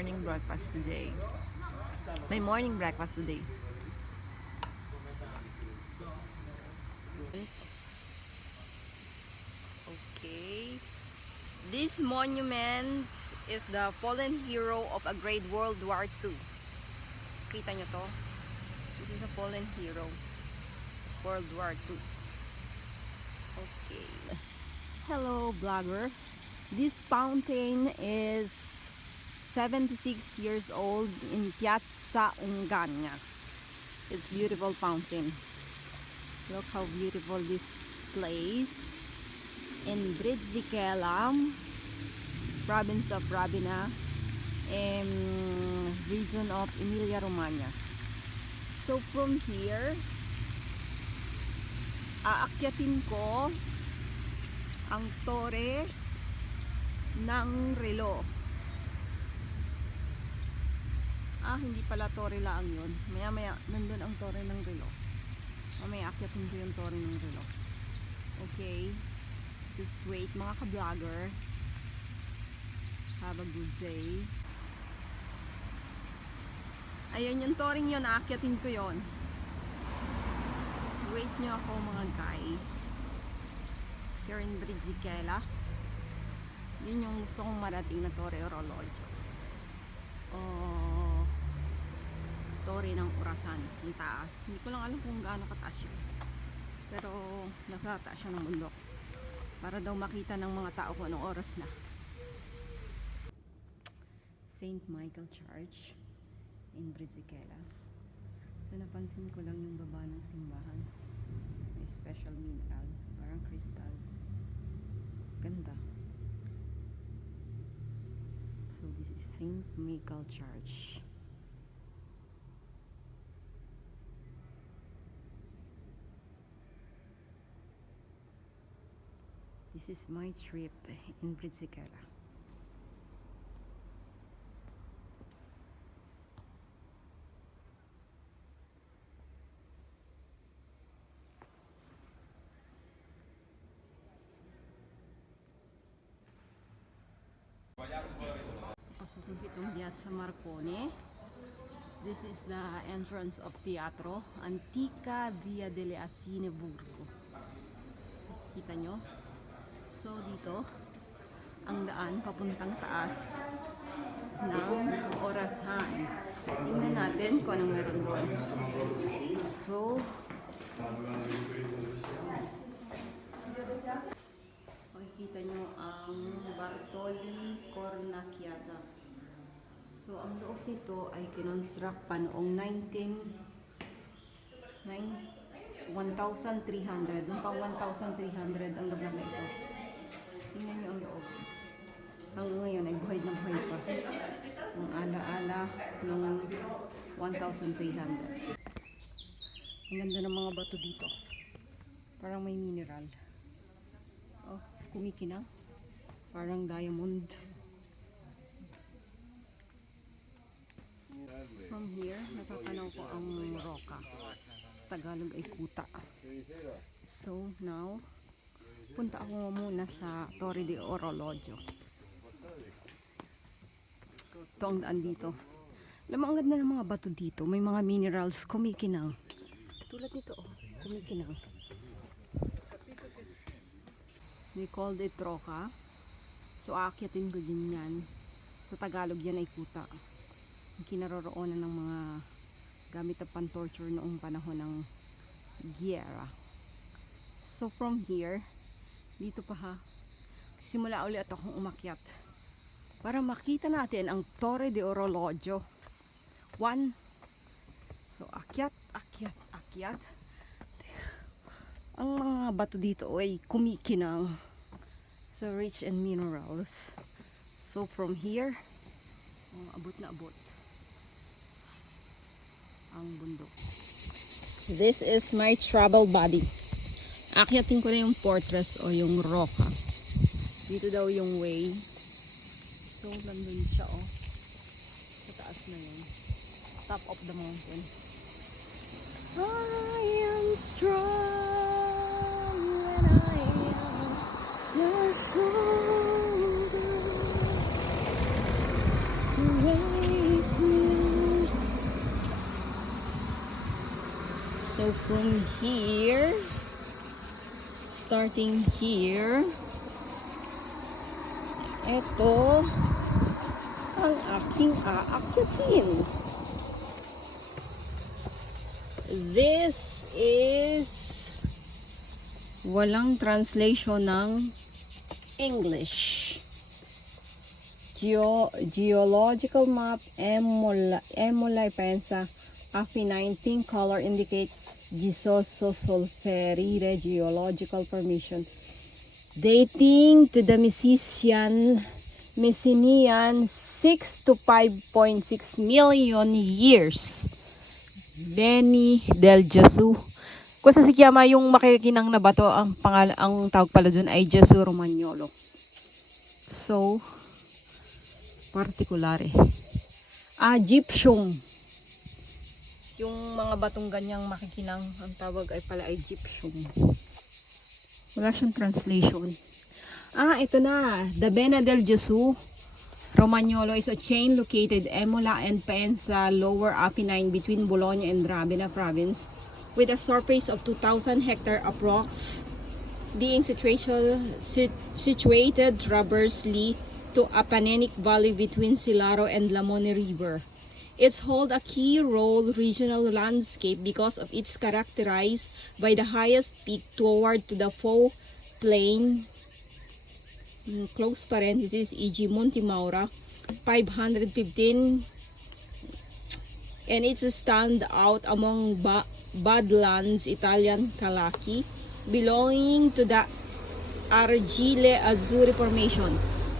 morning breakfast today. My morning breakfast today. Okay. This monument is the fallen hero of a great World War II. Kita nyo to? This is a fallen hero. World War II. Okay. Hello, vlogger. This fountain is 76 years old in Piazza Ungagna. It's beautiful fountain. Look how beautiful this place in brisighella, province of Ravenna, region of Emilia-Romagna. So from here, aakyatin ko ang tore ng relo. Hindi pala tore lang yun. Maya nandun ang tore ng relo. Mamaya akyatin ko yung tore ng relo. Okay, just wait mga ka-vlogger. Have a good day. Ayun yung toring yun, aakyatin ko yun. Wait nyo ako mga guys. Here in brisighella. Yun yung gusto kong marating na tore orologyo. Tore ng orasan, yung taas. Hindi ko lang alam kung gaano kataas yun. Pero nakataas siya ng bundok. Para daw makita ng mga tao kung anong oras na. Saint Michael Church in brisighella. So napansin ko lang yung baba ng simbahan. May special mineral, parang crystal. Ganda. So this is Saint Michael Church. This is my trip in brisighella. Pasok itong Piazza Marconi. This is the entrance of Teatro Antica Via delle Asine Burgo. Kita nyo? So dito ang daan papuntang taas ng orasan. Tingnan natin kung anong meron doon. So makikita nyo ang Bartoli Cornacchiata. So ang loob nito ay kinonstruct pa noong 1300, noong pang 1300 ang loob na ito. Tingnan nyo ang loob. Hanggang ngayon ay buhay na buhay pa. Ang ala-ala noong 1300. Ang ganda ng mga bato dito. Parang may mineral. Kumikinang. Parang diamond. From here, napapanaw ko ang roca. Tagalog ay kuta. So now, punta ako muna sa Torre de Orologio. Ito ang daan dito. Alam mo, ang ganda ng mga bato dito. May mga minerals, kumikinang. Tulad nito, kumikinang. They called it roca. So aakyatin ko din yan. Sa Tagalog yan ay kuta. Kinaroroonan ng mga gamit na pan-torture noong panahon ng giyera. So from here, dito pa ha, simula ulit akong umakyat para makita natin ang Torre de Orologio 1. So akyat. Ang mga bato dito ay kumikinang. So rich in minerals. So from here, abot na abot ang bundok. This is my travel buddy. Akyatin ko na yung fortress o yung roca. Dito daw yung way. So nandun siya sa taas na yun. Top of the mountain. I am strong when I am just older. Surrender. So from here, starting here, ito ang aking aakyatin. This is walang translation ng English. Geological map, emulay pensa, AFI-19 color indicate gisosulferire geological formation dating to the Messinian 6 to 5.6 million years. Beni del Jesu. Kung sa Sikiyama yung makikinang na bato, ang tawag pala dun ay Jesu Romagnolo. So, particulare. Gypsum. Yung mga batong ganyang makikinang, ang tawag ay pala ay gypsum. Wala siyang translation. Ito na. The Bena del Jesu Romagnolo is a chain located Emola and Paenza, Lower Apennine between Bologna and Ravenna province, with a surface of 2,000 hectare approx, being situated transversely to Apenninic Valley between Silaro and Lamone River. It holds a key role regional landscape because of its characterized by the highest peak toward to the Faux Plain, close parenthesis, e.g. Monte Maura, 515, and it's a stand out among Badlands Italian Calaki, belonging to the Argile Azzurri formation.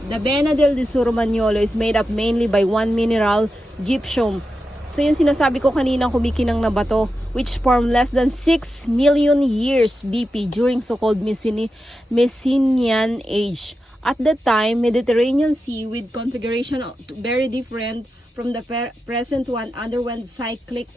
The Bena del Jesu Romagnolo is made up mainly by one mineral, gypsum. So yung sinasabi ko kanina kumikinang na bato, which formed less than 6 million years BP during so-called Messinian age. At that time, Mediterranean Sea with configuration very different from the present one underwent cyclic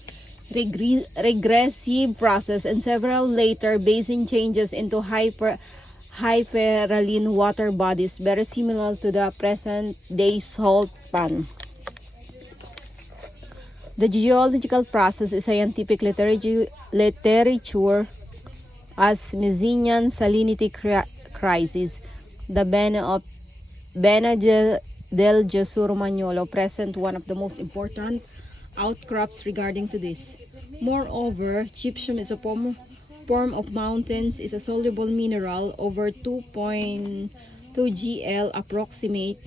regressive process and several later basin changes into hyperaline water bodies very similar to the present day salt pan. The geological process is scientific literature as Messinian salinity crisis. The Bena del Jesu Romagnolo present one of the most important outcrops regarding to this. Moreover, gypsum is a form of mountains, is a soluble mineral over 2.2 GL approximate.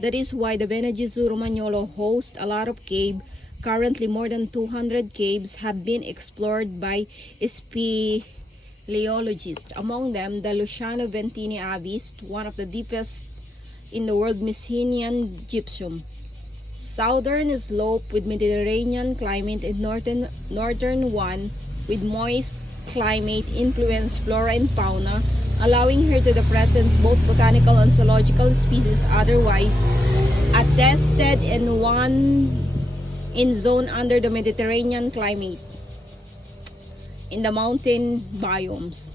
That is why the Bena Jesu Romagnolo hosts a lot of caves. Currently, more than 200 caves have been explored by speleologists. Among them, the Luciano Ventini Abyss, one of the deepest in the world, Messinian gypsum. Southern slope with Mediterranean climate and northern one with moist climate influence flora and fauna, allowing here to the presence both botanical and zoological species otherwise attested in one in zone under the Mediterranean climate in the mountain biomes.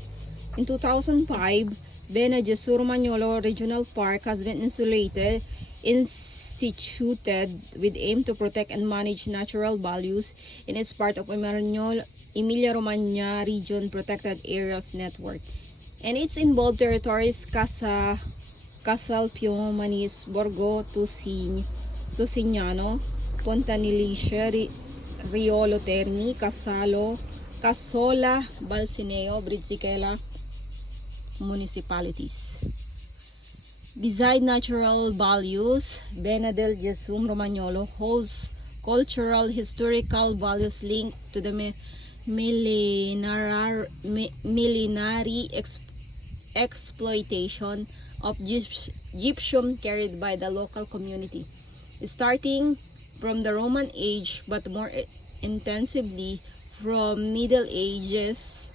In 2005, Bena Jesu Romagnolo Regional Park has been instituted with aim to protect and manage natural values in its part of Emilia-Romagna region protected areas network and its involved territories Casalpiomanis, Borgo Tusignano, Pontanilice, Riolo Terni, Casola, Balsineo, brisighella municipalities. Besides natural values, Bena del Jesu Romagnolo holds cultural historical values linked to the millenary exploitation of gypsum carried by the local community, starting from the Roman age but more intensively from Middle Ages.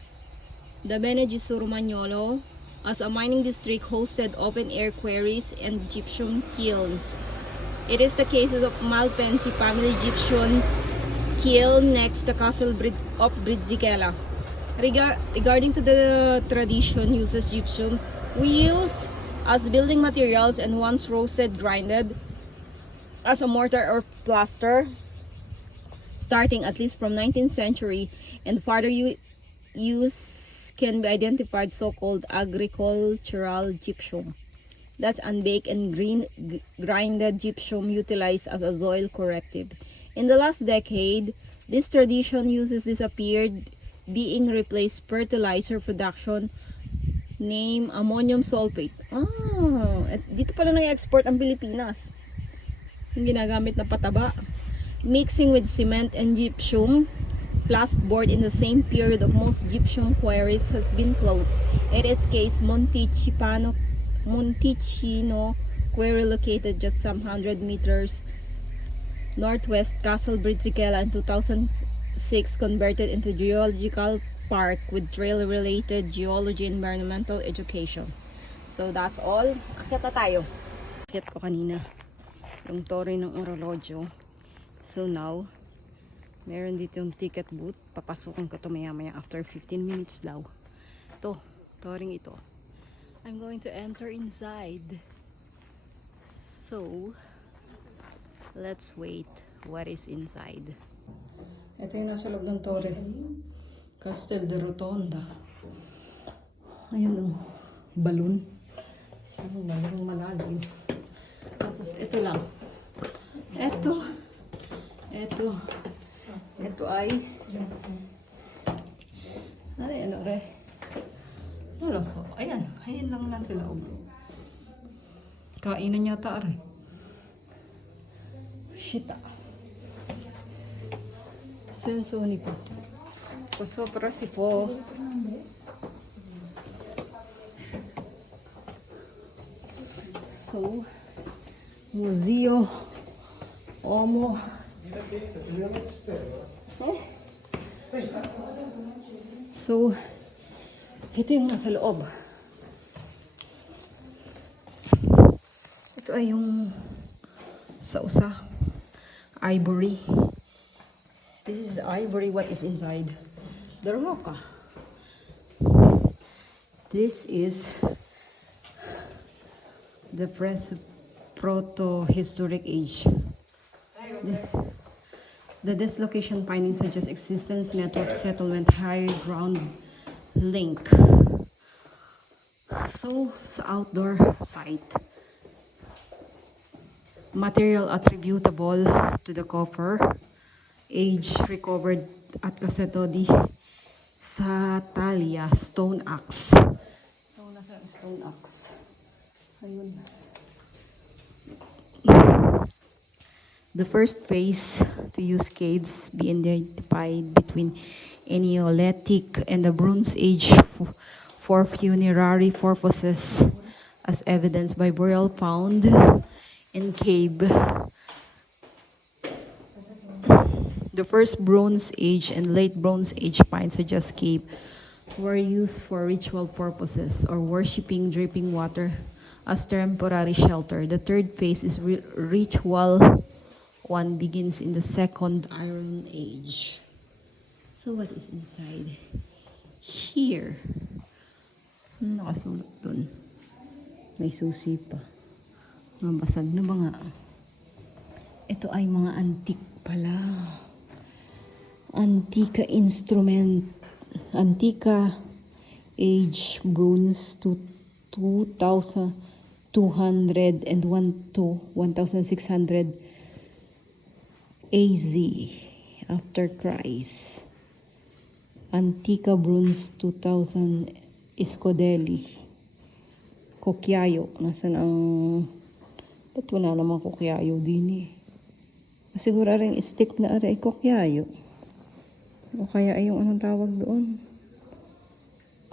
The Bena Jesu Romagnolo as a mining district hosted open-air quarries and gypsum kilns. It is the cases of Malpensi family gypsum kiln next the castle of Brisighella. Regarding to the tradition uses gypsum, we use as building materials and once roasted grinded as a mortar or plaster. starting at least from 19th century and further use can be identified so-called agricultural gypsum. That's unbaked and grinded gypsum utilized as a soil corrective. In the last decade, this tradition uses disappeared, being replaced fertilizer production name ammonium sulfate. Dito pala nang-export ang Pilipinas. Yung ginagamit na pataba. Mixing with cement and gypsum plasterboard in the same period of most gypsum quarries has been closed. It is case Monticino quarry located just some 100 meters northwest Castle Brisighella in 2006 converted into geological park with trail related geology and environmental education. So that's all. Akyat na tayo. Akyat ko kanina yung tore ng orologyo. So now, meron dito yung ticket booth. Papasukin ko to maya maya after 15 minutes daw. Ito, touring ito. I'm going to enter inside. So, let's wait what is inside. Ito yung nasa loob ng tore. Castel de Rotonda. Ayan o, balon. So, balon malalim. Tapos ito lang. Ito ay ano re? Wala so. Ayan lang na sila. Kainan yata re. Shita. Sensoni pa. Pasopra si po. So, Museo Omo. So, ito yung nasa loob. Ito ay yung sausa. Ivory. This is ivory. What is inside? The roca. This is the proto-historic age. The dislocation findings suggest existence, network, settlement, high ground link. So, sa outdoor site. Material attributable to the copper. Age recovered at Questo di Satalia, stone axe. So, nasa stone axe. Ayun. The first phase to use caves be identified between Neolithic and the Bronze Age for funerary purposes, as evidenced by burial found in cave. The first Bronze Age and late Bronze Age finds suggest cave were used for ritual purposes or worshipping dripping water as temporary shelter. The third phase is ritual one begins in the second Iron Age. So what is inside? Here. Nakasulat dun. May susi pa. Mabasag na ba nga? Ito ay mga antique pala. Antika instrument. Antika age bronze to 2,200 and 1 to 1,600 AZ after Christ. Antica bronze 2000 Iscodelli. Kokyayo. Nasaan ang... Ba't wala namang kokyayo din eh? Siguro rin stick na aray kokyayo. O kaya ay yung anong tawag doon.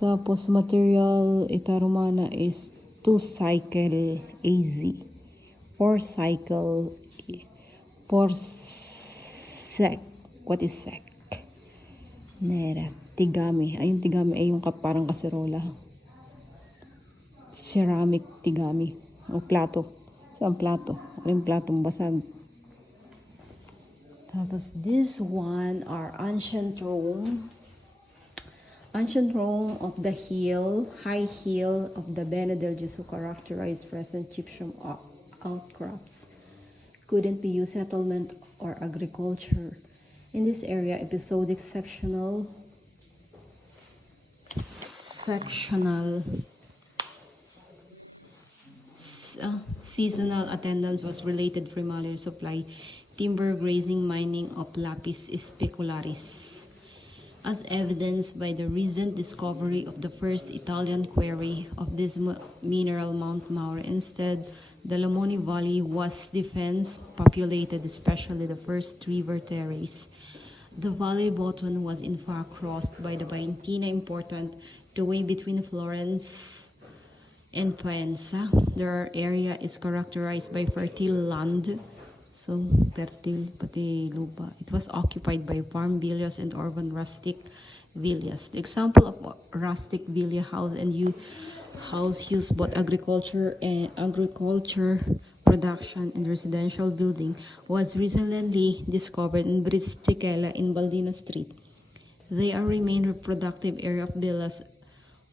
Tapos material itarumana is 2 cycle AZ. 4 cycle 4 sec. What is sec? Nera. Tigami. Ayun tigami ay yung parang kaserola. Ceramic tigami. O plato. Saan plato? Ano yung platong basag? Tapos this one are ancient Rome. Ancient Rome of the hill, high hill of the Bene del Gesù characterized present gypsum outcrops. Couldn't be used settlement or agriculture. In this area, episodic seasonal attendance was related primarily to supply, timber grazing, mining of lapis specularis, as evidenced by the recent discovery of the first Italian quarry of this mineral Mount Mauro. Instead, the Lamoni Valley was dense populated, especially the first river terrace. The valley bottom was in fact crossed by the Valentina important, the way between Florence and Faenza. Their area is characterized by fertile land, so fertile pati lupa. It was occupied by farm villas and urban rustic villas. The example of rustic villa house used both agriculture production and residential building was recently discovered in Brisighella in Baldino Street. They are remain reproductive area of villas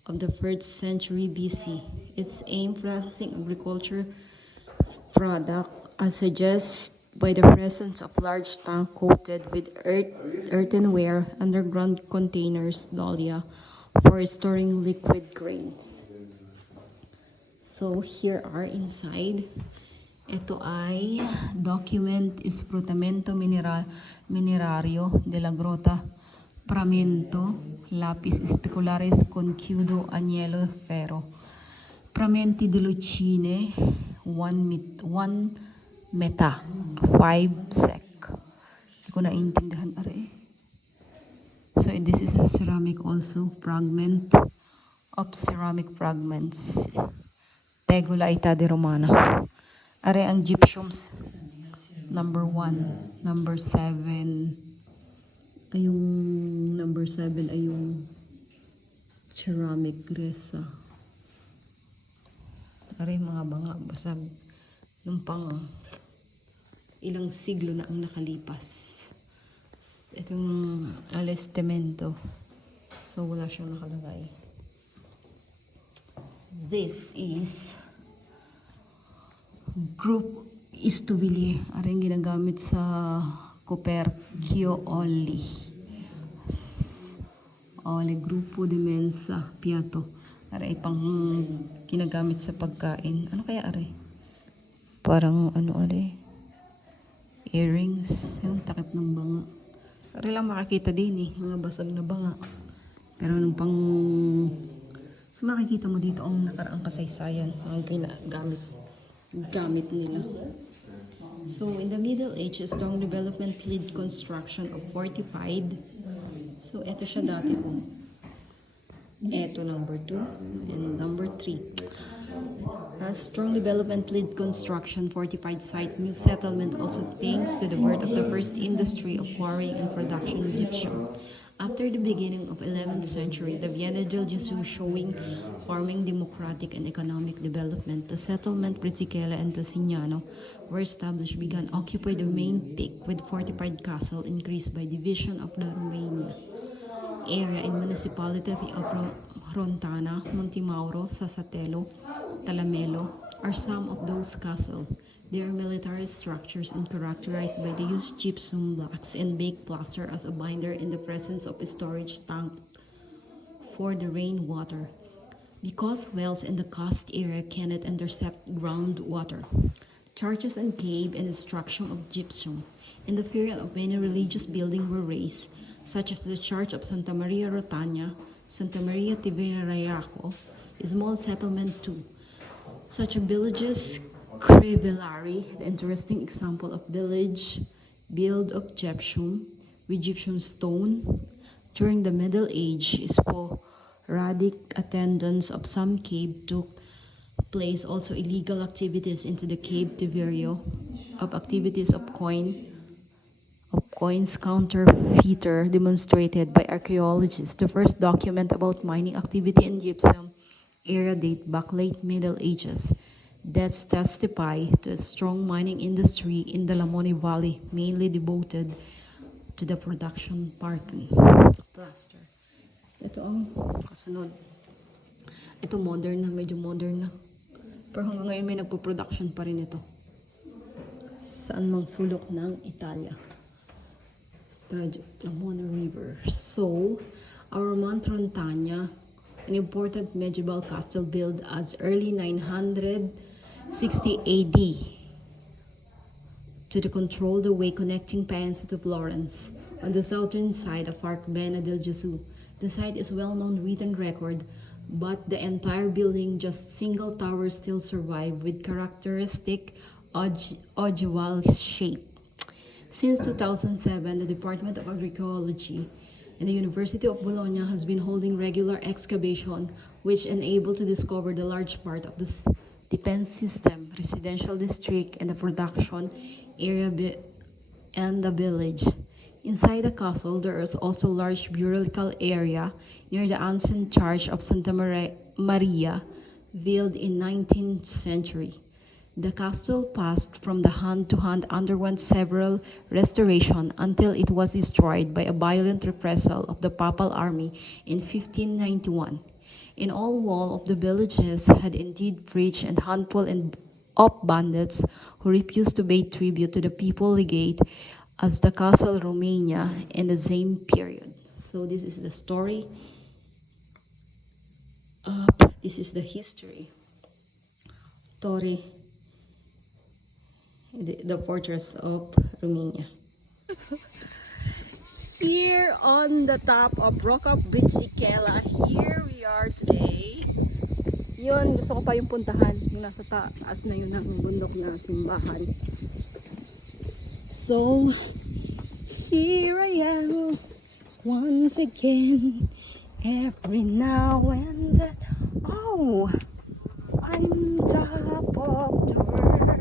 of the 1st century BC. Its aim processing agriculture product as suggested by the presence of large tank coated with earthenware underground containers dahlia for storing liquid grains. So here are inside. Ito ay document Escrutamento minerario de la Grota Pramento lapis specularis conchiudo agnello ferro Pramenti de Lucine 1 meta 5 sec. Hindi ko naintindihan are. So this is a ceramic also, fragment of ceramic fragments. Tegula Ita de Romana. Are ang gypsums. Number 1, number 7. Ayong number 7 ay yung ceramic gresa. Are mga banga basag yung pang ilang siglo na ang nakalipas. Itong alestemento. So wala siyang nakalagay. This is group Istuvili. Aring ginagamit sa Coperchio Oli. Oli Grupo de Mensa Piatto. Aray pang ginagamit sa pagkain. Ano kaya aray? Parang ano aray? Earrings. Yung takip ng banga. Aray lang makakita din eh. Mga basag na banga. Pero nung pang makikita mo dito ang nakaraang kasaysayan. Ang gamit nila. So in the Middle Ages, strong development led construction of fortified. So ito siya dati po. Ito number 2 and number 3. As strong development led construction, fortified site, new settlement also thanks to the birth of the first industry of quarrying and production of gypsum. After the beginning of 11th century, the Vienna del Jesus showing farming, democratic and economic development, the settlement Brisighella and Tosignano were established, began occupy the main peak with fortified castle increased by division of the Romagna area in municipality of Rontana, Montimauro, Sassatello, Talamelo are some of those castles. They are military structures and characterized by the use of gypsum blocks and baked plaster as a binder in the presence of a storage tank for the rainwater. Because wells in the coast area cannot intercept groundwater. Churches and cave and destruction of gypsum. In the period of many religious buildings were raised, such as the Church of Santa Maria Rotagna, Santa Maria Tiverayaco, a small settlement too. Such a villages Crevillari, the interesting example of village built of gypsum with gypsum stone. During the Middle Age, sporadic attendance of some cave took place. Also illegal activities into the cave Tiberio of activities of coins counterfeiter demonstrated by archaeologists. The first document about mining activity in gypsum area date back late Middle Ages. That testify to a strong mining industry in the Lamoni Valley, mainly devoted to the production party. Plaster. Ito ang kasunod. Ito modern na, medyo modern na. Pero hanggang ngayon may nagpo-production pa rin ito. Saan mang sulok ng Italia. Lamona River. So, our Mantrontanya, an important medieval castle built as early 960 AD to control the way connecting Paenza to Florence on the southern side of Arcbena del Gesù. The site is well-known written record, but the entire building, just single towers, still survive with characteristic ogival shape. Since 2007, the Department of Archaeology and the University of Bologna has been holding regular excavation, which enable to discover the large part of the defense system, residential district, and the production area and the village. Inside the castle, there is also a large burial area near the ancient church of Santa Maria, built in 19th century. The castle passed from the hand to hand, underwent several restorations until it was destroyed by a violent reprisal of the papal army in 1591. In all, wall of the villages had indeed breached, and handful of bandits who refused to pay tribute to the people legate as the castle Romania in the same period. So this is the story. This is the history. Torre, the fortress of Romania. Here on the top of Rock of brisighella, here we are today. Yun, gusto ko pa yung puntahan, yung nasa taas na yun ng bundok na simbahan. So, here I am once again, every now and then. Oh, I'm top of the world.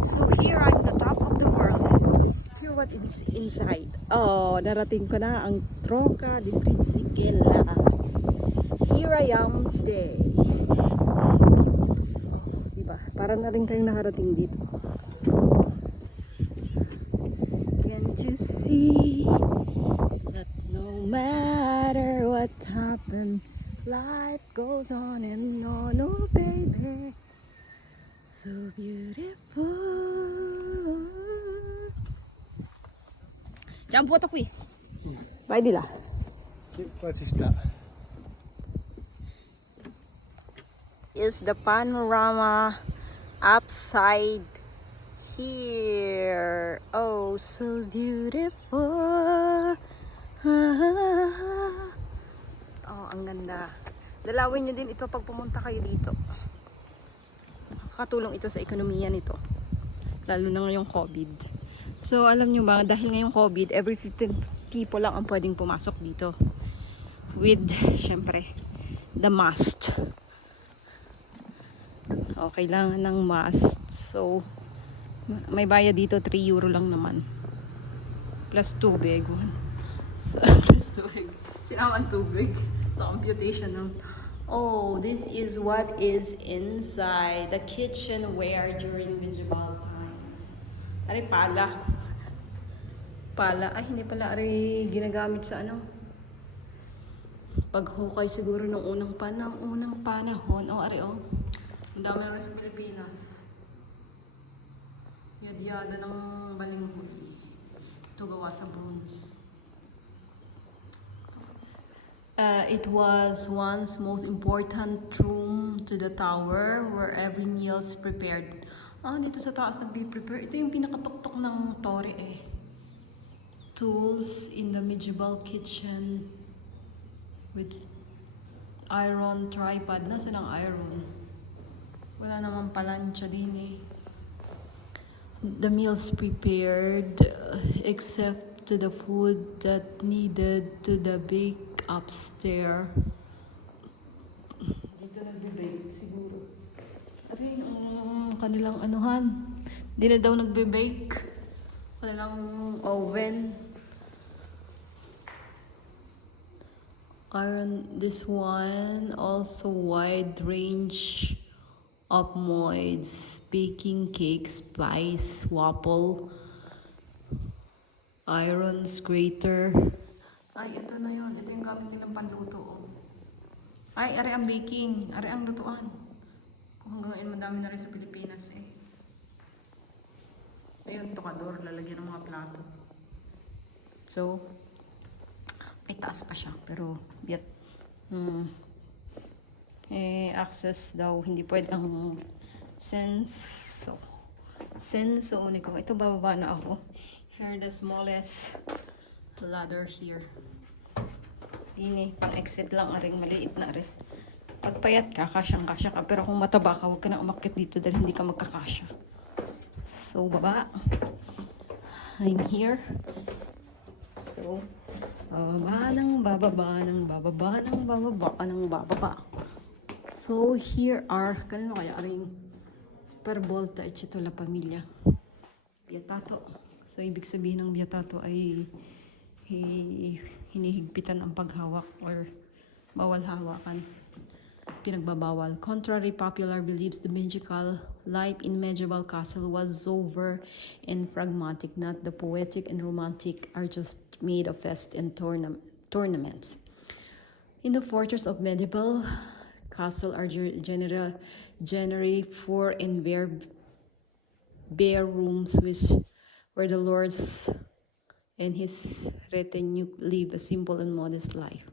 So here I'm the top of the world. Here what is inside. Oh, narating ko na ang Troca de brisighella. Here I am today. Oh, diba? Parang na rin kayong nakarating dito. Can't you see that no matter what happens, life goes on and on, oh baby, so beautiful. Diyan po ito, Kui. Bye dila. What is that? Is the panorama upside here. Oh, so beautiful. Oh, ang ganda. Dalawin nyo din ito pag pumunta kayo dito. Nakakatulong ito sa ekonomiya nito. Lalo na ngayong COVID. So, alam nyo ba, dahil ngayong COVID, every 15 people lang ang pwedeng pumasok dito. With, syempre, the must. O, kailangan ng must. So, may bayad dito, 3 euro lang naman. Plus tubig. So, plus tubig. Sinaman tubig. The computation ng... Oh, this is what is inside the kitchenware during medieval times. Ari pala. Pala. Ay, hindi pala. Ari ginagamit sa ano? Paghukay siguro ng unang panahon. Oh, ari oh. Ang dami na rin sa Pilipinas. Yadyada ng balinghoy. Ito gawa sa bronze. It was once most important room to the tower where every meal's prepared. Dito sa taas nagbe-prepare. Ito yung pinakatuktok ng tore eh. Tools in the medieval kitchen with iron tripod. Nasaan ang iron? Wala naman palansya din eh. The meals prepared except to the food that needed to the bake upstairs. Dito nagbe-bake siguro. Ano yung kanilang anuhan? Di na daw nagbe-bake. Kanilang oven. Iron, this one also wide range of modes, baking cakes, pies, waffle, irons, grater. Ay, ito na yun. Ito yung gamit nilang panluto. Oh. Ay, ari ang baking. Ari ang lutuan. Kung hanggang ngayon, madami na rin sa Pilipinas eh. Ayun, tokador. Lalagyan ng mga plato. So, may taas pa siya. Pero, access daw, hindi pwede ang senso. Senso unico. Ito, bababa na ako. Here, the smallest ladder here. Dini, pang exit lang aring maliit na rin. Pagpayat ka, kasyang-kasya ka. Pero kung mataba ka, huwag ka na umakyat dito dahil hindi ka magkakasya. So, baba. I'm here. So, bababa. So, here are, kanino kaya aring per volta ito la pamilya. Biatato. So, ibig sabihin ng biatato ay hinihigpitan ang paghawak or bawal hawakan. Pinagbabawal. Contrary popular beliefs, the magical life in medieval castle was sober and pragmatic, not the poetic and romantic are just made of fests and tournaments. In the fortress of medieval castle are generally 4 and bare rooms where the lords and his retinue live a simple and modest life.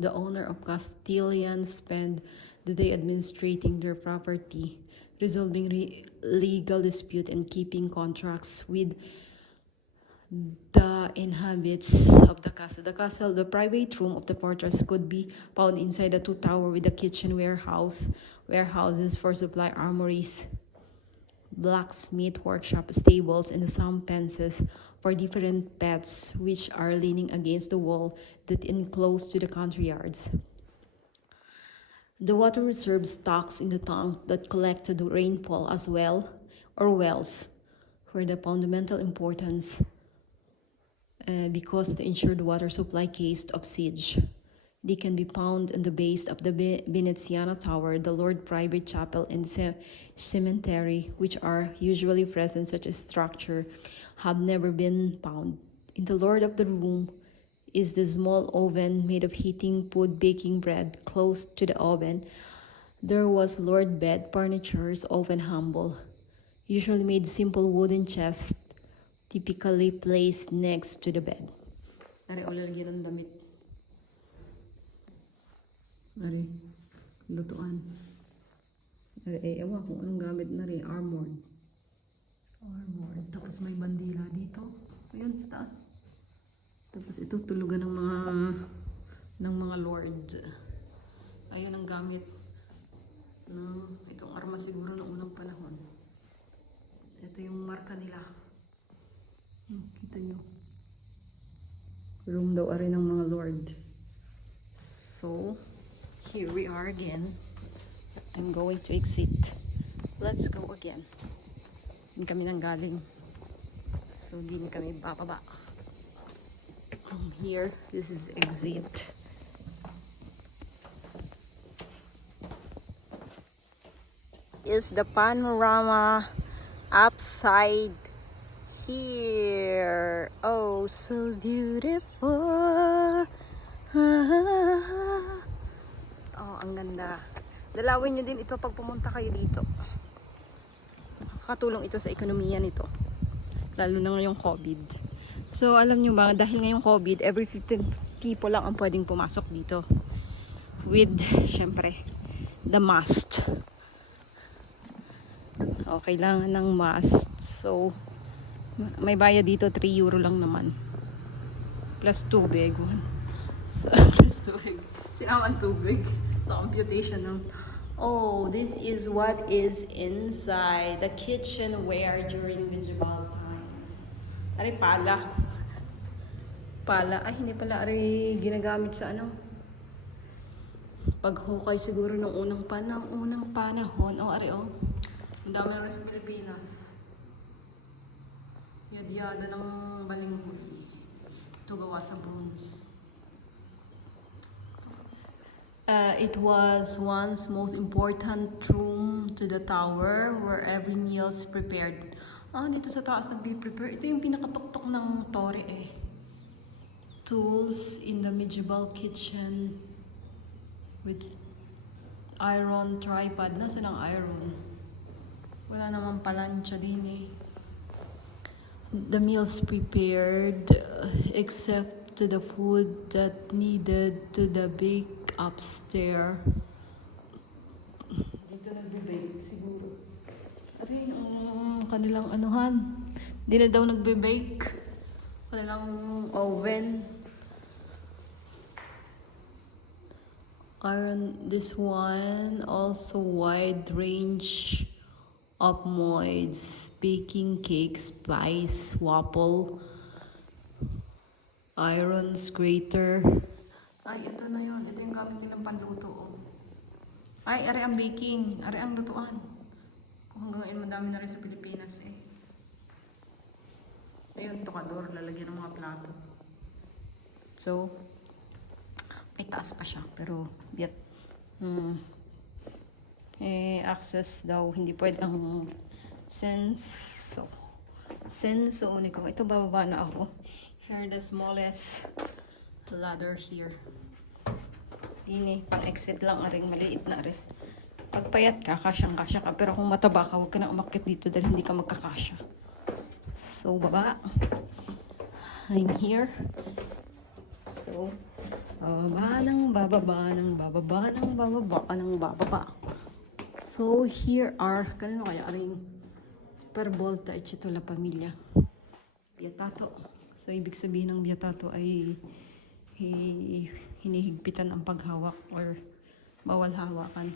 The owner of Castilian spend the day administrating their property, resolving legal dispute and keeping contracts with the inhabitants of the castle. The private room of the fortress could be found inside the 2 towers with the kitchen, warehouses for supply, armories, blacksmith workshop, stables, and some fences for different pets which are leaning against the wall that enclose to the country yards. The water reserve stocks in the tank that collected the rainfall as well, or wells, for the fundamental importance because the ensured water supply case of siege. They can be found in the base of the Veneziana Tower, the Lord Private Chapel, and cemetery, which are usually present. Such a structure have never been found. In the Lord of the Room is the small oven made of heating food, baking bread. Close to the oven, there was Lord bed, furnitures, often humble, usually made simple wooden chests, typically placed next to the bed. Ari, olalagyan ng damit. Ari, lutuan. Ari, ewan kung anong gamit na rin. Armored. Tapos may bandila dito. Ayan sa taas. Tapos ito tulugan ng mga lord. Ayan ang gamit ng itong arma siguro ng unang panahon. Ito yung marka nila. Kita nyo. Room daw ari ng mga lord. So, here we are again. I'm going to exit. Let's go again. Din kami nang galing. So, din kami bababa. Here, this is exit. Is the panorama upside here. Oh, so beautiful. Oh, ang ganda. Dalawin nyo din ito pag pumunta kayo dito. Katulong ito sa ekonomiya nito. Lalo na ngayong COVID. So, alam nyo ba, dahil ngayong COVID, every 15 people lang ang pwedeng pumasok dito. With, syempre, the must. O, kailangan ng must. So, may bayad dito, 3 euro lang naman. Plus tubig. So, plus tubig. Sinaman tubig. The computation ng... Oh, this is what is inside the kitchenware during medieval times. Ari, pala. Pala. Ay, hindi pala ari ginagamit sa ano. Paghukay siguro ng unang panahon. Oh, ari, oh. Ang dami na rin sa Pilipinas. Yadyada ng balinghoy. Ito gawa sa bronze. It was once most important room to the tower where every meal is prepared. Dito sa taas nagbe-prepare. Ito yung pinakatuktok ng tore eh. Tools in the medieval kitchen with iron tripod. Nasaan ang iron? Wala naman palansya din eh. The meals prepared, except to the food that needed to the bake upstairs. Dito nagbe-bake siguro. Ano yung kanilang anuhan? Di na daw nagbe-bake. Kanilang oven. This one also wide range of modes, baking cakes, pies, waffle, irons, grater. Ay, ito na yun. Ito yung gamit nilang panluto. Oh. Ay, are ang baking. Are ang lutuan. Kung hanggang ngayon madami na rin sa Pilipinas eh. Ayun, tokador. Lalagyan ng mga plato. So, may taas pa siya. Pero, biyat. Access daw. Hindi pwede ang senso uniko. Ito bababa na ako. Here the smallest ladder here. Dini, pang exit lang aring maliit na rin. Pagpayat ka, kasyang-kasya ka. Pero kung mataba ka, huwag ka na umakyat dito dahil hindi ka magkakasya. So, baba. I'm here. So, bababa. So, here are, kanino kaya aring per volta ito la pamilya. Biatato. So, ibig sabihin ng biatato ay hinihigpitan ang paghawak or bawal hawakan.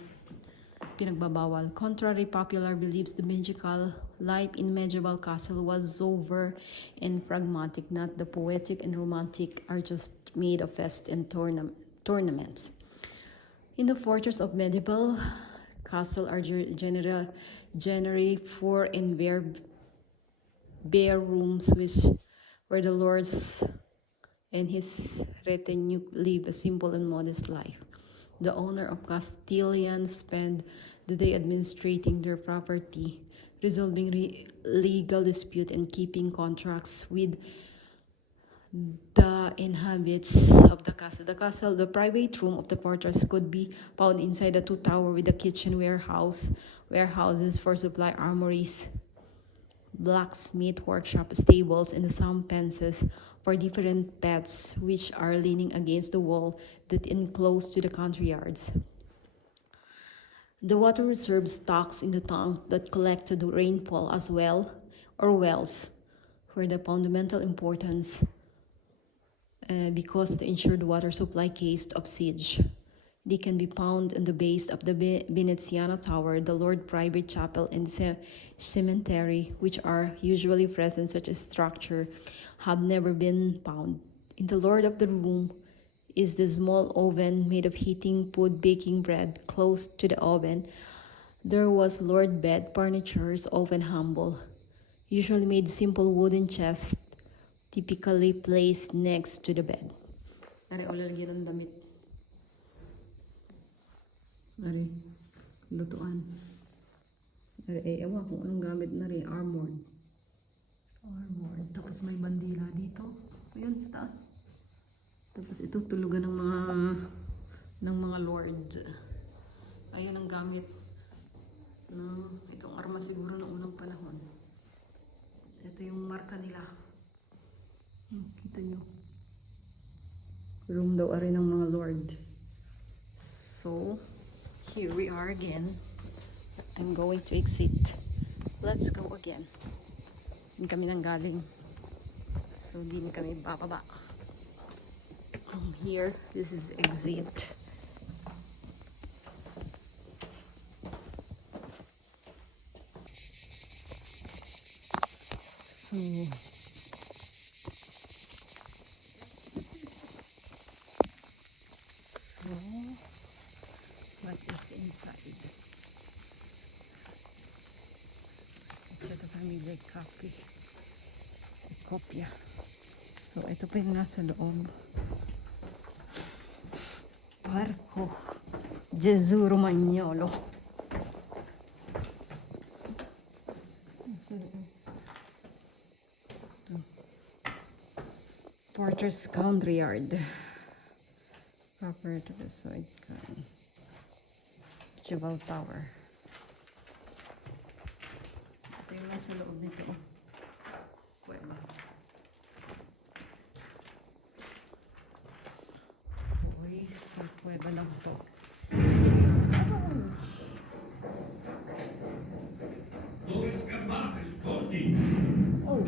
Pinagbabawal. Contrary popular beliefs, the magical life in medieval castle was over and pragmatic, not the poetic and romantic are just made of fests and tournaments. In the fortress of medieval castle are generally 4 and bare rooms where the lords and his retinue live a simple and modest life. The owner of Castilian spend the day administrating their property, resolving legal dispute and keeping contracts with the inhabitants of the castle. The private room of the fortress could be found inside the 2 tower with the kitchen, warehouses for supply, armories, blacksmith workshop, stables, and some fences for different pets which are leaning against the wall that enclose to the country yards. The water reserve stocks in the tank that collected rainfall as well, or wells, were the fundamental importance because the ensured water supply case of siege. They can be found in the base of the Veneziano Tower, the Lord Private Chapel, and cemetery, which are usually present. Such a structure have never been found. In the Lord of the Room is the small oven made of heating food, baking bread. Close to the oven, there was Lord bed, furnitures, often humble, usually made simple wooden chests, typically placed next to the bed. Are lalagyan ng damit. Are lutuan. Are ewan kung anong gamit na rin. Armored. Tapos may bandila dito. Ayun sa taas. Tapos ito tulugan ng mga lord. Ayun ang gamit ng itong arma siguro ng unang panahon. Ito yung marka nila. Kita nyo. Room daw ari ng mga lord. So, here we are again. I'm going to exit. Let's go again. Hindi kami nang galing. So, hindi kami bababa. Here, this is exit. What is inside? Ito the family copy. Kopya. So, ito pa yung nasa loob. Barco Gesù Romagnolo. Porter's Country Yard. Proper to the side. Jebel Tower. Ito yung nasa loob nito. Kuweba. lang to. Dove scappate, sporchi? Oh,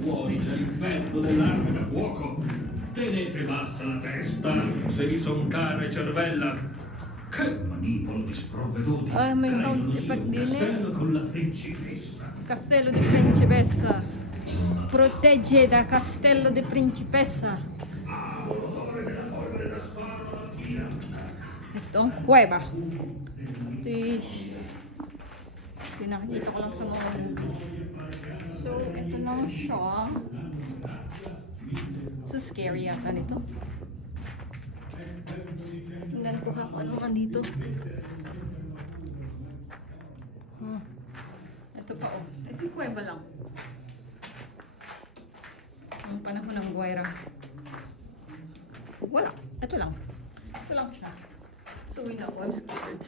Fuori c'è l'inferno dell'arma da fuoco. Tenete bassa la testa, se vi son care cervella. Che manipolo di sprovveduti. may Credono sound sia effect un din eh. castello con la principessa. Castello di Principessa. Protegge da Castello di Principessa. Ito ang kuweba. Ito yung nakikita ko lang sa mga movie. So, ito lang siya. So, scary yata nito. Tingnan ko ha kung anong andito. Ito pa oh. Ito yung kuweba lang. Ang panahon ng Guayra. Wala. Ito lang. Ito lang siya. So, I'm scared.